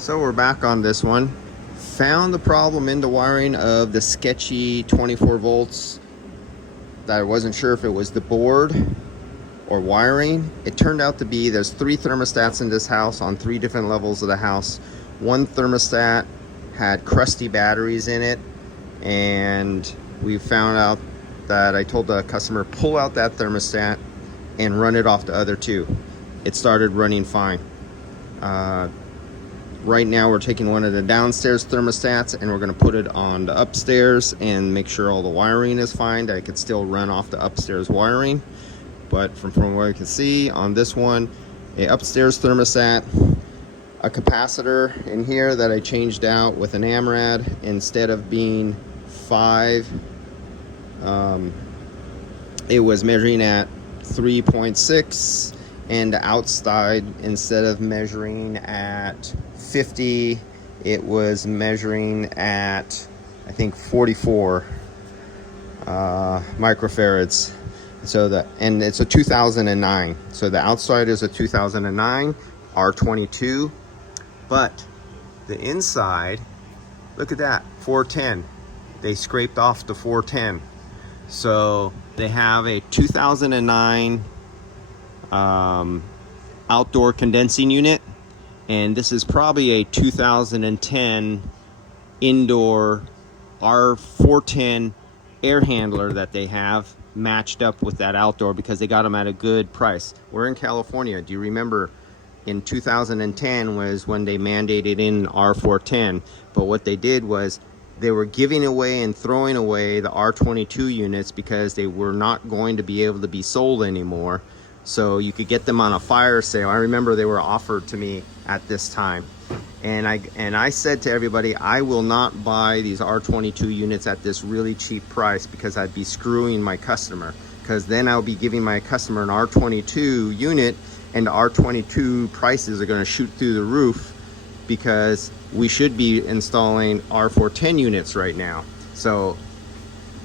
So we're back on this one. Found the problem in the wiring of the sketchy 24 volts that I wasn't sure if it was the board or wiring. It turned out to be there's 3 thermostats in this house on 3 different levels of the house. One thermostat had crusty batteries in it, and we found out that I told the customer pull out that thermostat and run it off the other 2. It started running fine. Right now we're taking one of the downstairs thermostats and we're going to put it on the upstairs and make sure all the wiring is fine, that it could still run off the upstairs wiring. But from what I can see on this one, a upstairs thermostat, a capacitor in here that I changed out with an AMRAD. Instead of being 5, it was measuring at 3.6, and the outside, instead of measuring at 50, it was measuring at, I think, 44 microfarads. So and it's a 2009. So the outside is a 2009 R22, but the inside, look at that, 410. They scraped off the 410. So they have a 2009 outdoor condensing unit, and this is probably a 2010 indoor R410 air handler that they have matched up with that outdoor, because they got them at a good price. We're in California. Do you remember in 2010 was when they mandated in R410? But what they did was they were giving away and throwing away the R22 units because they were not going to be able to be sold anymore. So you could get them on a fire sale. I remember they were offered to me at this time. And I said to everybody, I will not buy these R22 units at this really cheap price, because I'd be screwing my customer. Because then I'll be giving my customer an R22 unit, and the R22 prices are going to shoot through the roof, because we should be installing R410 units right now. So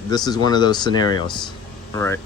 this is one of those scenarios. All right.